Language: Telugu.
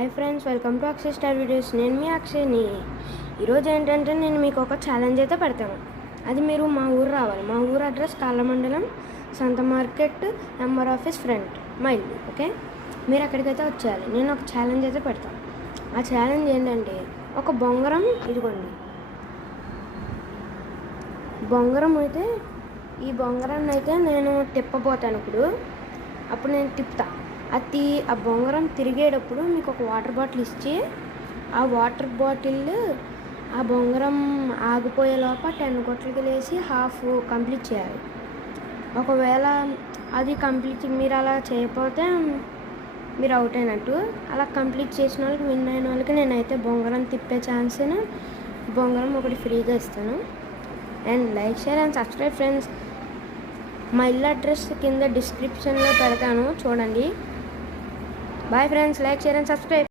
Hi friends, welcome to Akshay star videos. నేను మీ అక్షయ్ని. ఈరోజు ఏంటంటే నేను మీకు ఒక ఛాలెంజ్ అయితే పెడతాను. అది మీరు మా ఊరు రావాలి. మా ఊరు అడ్రస్ కాళ్ళ మండలం, సంత మార్కెట్, ఎంఆర్ ఆఫీస్ ఫ్రంట్, మా ఇల్లు. ఓకే, మీరు అక్కడికైతే వచ్చేయాలి. నేను ఒక ఛాలెంజ్ అయితే పెడతాను. ఆ ఛాలెంజ్ ఏంటంటే ఒక బొంగరం, ఇదిగోండి బొంగరం అయితే, ఈ బొంగరాన్ని అయితే నేను తిప్పబోతాను. అప్పుడు నేను తిప్పుతా. ఆ బొంగరం తిరిగేటప్పుడు మీకు ఒక వాటర్ బాటిల్ ఇచ్చి, ఆ వాటర్ బాటిల్ ఆ బొంగరం ఆగిపోయే లోపల 10 కొట్లకి లేసి హాఫ్ కంప్లీట్ చేయాలి. ఒకవేళ అది కంప్లీట్ మీరు అలా చేయకపోతే మీరు అవుట్ అయినట్టు. అలా కంప్లీట్ చేసిన వాళ్ళకి, విన్ అయిన వాళ్ళకి నేనైతే బొంగరం తిప్పే ఛాన్స్ను, బొంగరం ఒకటి ఫ్రీగా ఇస్తాను. And like, share and subscribe friends. మా ఇల్లు అడ్రస్ కింద డిస్క్రిప్షన్లో పెడతాను, చూడండి. Bye friends, like, share and subscribe.